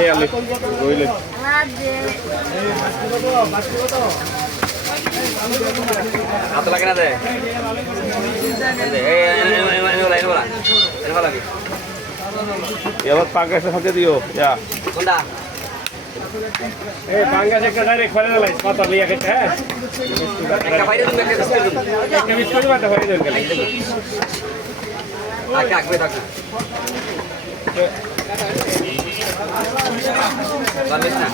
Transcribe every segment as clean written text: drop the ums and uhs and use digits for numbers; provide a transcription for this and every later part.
এই আলে রইলে হাত লাগে না দে লাইন বলা এর ভালো লাগে এবার পাঙ্গাসের সাথে দিও যা কোনটা এই পাঙ্গাস একটা ডাইরেক্ট ফেলে দিলাই পাতা লিয়া খেতে হ্যাঁ একটা বাইরে তুমি একটা বিস্কুট দিন একটা বিস্কুট বাটা হয়ে যাবে আগে আগবে থাক বামিস না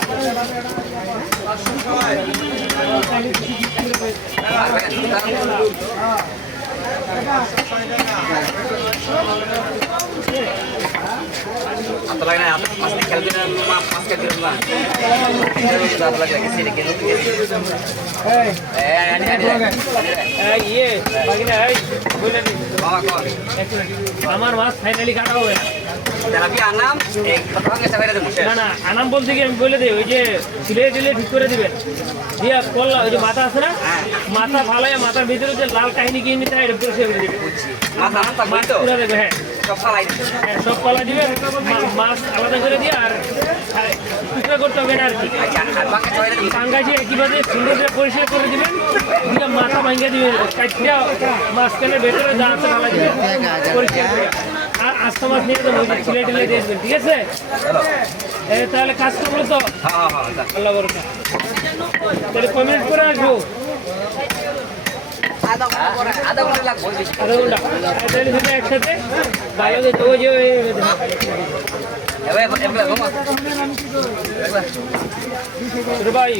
atau lagi nih atau pas dikal gitu pas ke gitu lah itu atau lagi sini gitu ইয়ে বাকি না এই বলে দি bawa kok আমার মাছ ফাইনালি কাটা হবে tapi anam pertama nggak sampai ada musuh না না আনাম বলতে কি আমি বলে দেই ওই যে ছিলে দিলে ঠিক করে দিবেন দিয়া কল ওই যে মাথা আছে না মাথা ফালায় মাথার ভিতরে যে লাল কাহিনী কি নিতে হয় এটা পুরো ছেড়ে দিবেন mas anam tak begitu পুরো দেবে হ্যাঁ sop salah itu হ্যাঁ সব কলা দিবেন মাছ আলাদা করে দিয়ে আর টুকরা করতে হবে না আর কি bang coba itu পাঙ্গাসি একইভাবে সুন্দর করে পরিষ্কার করে দিবেন দিয়ে মাথা ভাঙিয়ে দিবেন কাটটা মাঝখানে ভেতরে যা আছে ফালা দিবেন পরিষ্কার করে আর আস্তে মাছ নিয়ে তো ছিলে টিলে দিয়ে দেবেন ঠিক আছে তাহলে কাজ করবো তো আল্লাহ বরকত তাহলে কমেন্ট করে আসবো ada udah lah boy আধা ঘন্টা তাহলে দুটো একসাথে ভালো যেতে ওই যে ya baik ভাই